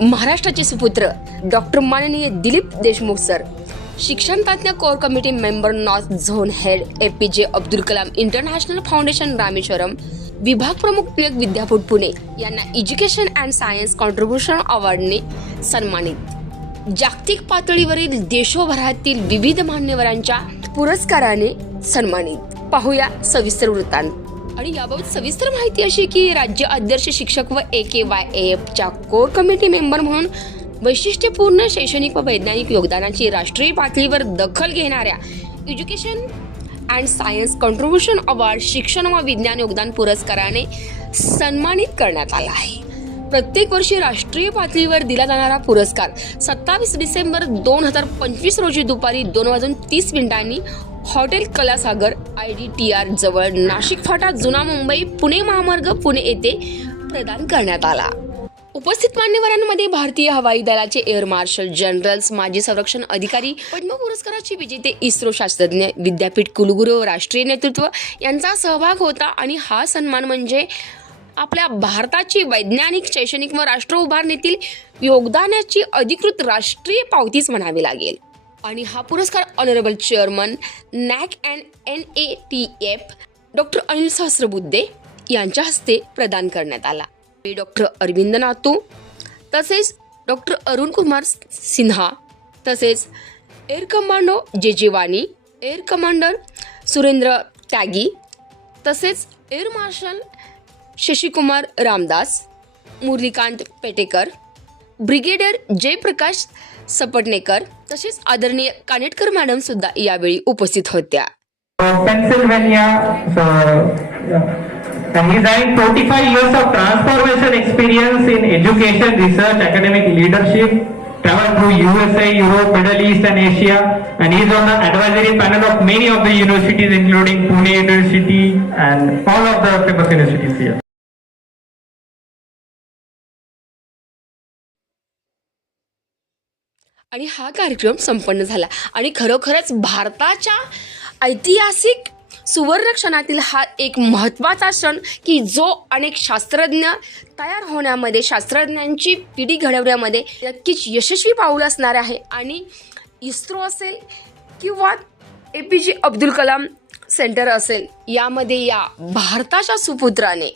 महाराष्ट्राचे सुपुत्र डॉक्टर माननीय दिलीप देशमुख सर शिक्षण तज्ज्ञ core committee member north zone head A P J Abdul Kalam international foundation Rameshwaram विभाग प्रमुख टिळक विद्यापीठ पुणे यांना एज्युकेशन अँड सायन्स कॉन्ट्रीब्युशन अवॉर्डने सन्मानित. जागतिक पातळीवरील देशोभरातील विविध मान्यवरांच्या पुरस्काराने सन्मानित. पाहूया सविस्तर वृत्तांत. आणि याबाबत सविस्तर माहिती अशी की राज्य अध्यक्ष शिक्षक व ए के वाय एफच्या कोर कमिटी मेंबर म्हणून वैशिष्ट्यपूर्ण शैक्षणिक व वैज्ञानिक योगदानाची राष्ट्रीय पातळीवर दखल घेणाऱ्या education and science contribution award शिक्षण व विज्ञान योगदान पुरस्काराने सन्मानित करण्यात आला आहे. प्रत्येक वर्षी राष्ट्रीय पातळीवर दिला जाणारा पुरस्कार सत्तावीस डिसेंबर दोन हजार पंचवीस रोजी दुपारी दोन वाजून तीस मिनिटांनी hotel Kalasagar I D T R जवळ नाशिक फाटा जुना मुंबई पुणे महामार्ग पुणे येथे प्रदान करण्यात आला. उपस्थित मान्यवरांमध्ये भारतीय हवाई दलाचे एअर मार्शल जनरल्स माजी संरक्षण अधिकारी पद्म पुरस्काराचे विजेते इस्रो शास्त्रज्ञ विद्यापीठ कुलगुरू राष्ट्रीय नेतृत्व यांचा सहभाग होता आणि हा सन्मान म्हणजे आपल्या भारताची वैज्ञानिक शैक्षणिक व राष्ट्र उभारणीतील योगदानाची अधिकृत राष्ट्रीय पावतीच म्हणावी लागेल. आणि हा पुरस्कार honourable chairman NAAC and N A T F doctor Anil Sahasrabuddhe यांच्या हस्ते प्रदान करण्यात आला. डॉक्टर अरविंद नातू तसेच डॉक्टर अरुण कुमार सिन्हा तसेच air commando J J Wani air commander Surendra Tyagi तसेच air marshal Shashikumar Ramdas Muralikant Petkar brigadier Jayprakash Sapatnekar तसेच आदरणीय कानेटकर मॅडम सुद्धा यावेळी उपस्थित होत्या Pennsylvania. And he's having 25 years of transformation experience in education, research, academic leadership. Traveled through USA, Europe, Middle East, and Asia, and he's on the advisory panel of many of the universities, including Pune University and all of the famous universities here. आणि हा कार्यक्रम संपन्न झाला. आणि खरोखरच भारताच्या ऐतिहासिक सुवर्ण क्षणातील हा एक महत्त्वाचा क्षण की जो अनेक शास्त्रज्ञ तयार होण्यामध्ये शास्त्रज्ञांची पिढी घडवण्यामध्ये नक्कीच यशस्वी पाऊल असणार आहे. आणि इस्रो असेल किंवा ए P J Abdul Kalam centre असेल यामध्ये या भारताच्या सुपुत्राने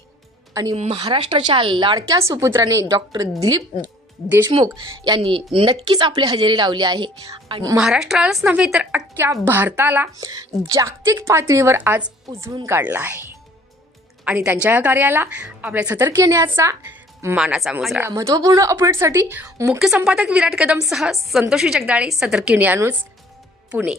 आणि महाराष्ट्राच्या लाडक्या सुपुत्राने डॉक्टर दिलीप देशमुख यांनी नक्कीच आपली हजेरी लावली आहे. आणि महाराष्ट्रालाच नव्हे तर अख्ख्या भारताला जागतिक पातळीवर आज उजळून काढला आहे. आणि त्यांच्या या कार्याला आपल्या सतर्क येण्याचा मानाचा मुजरा. महत्त्वपूर्ण अपडेटसाठी मुख्य संपादक विराट कदमसह संतोषी जगदाळे सतर्क पुणे.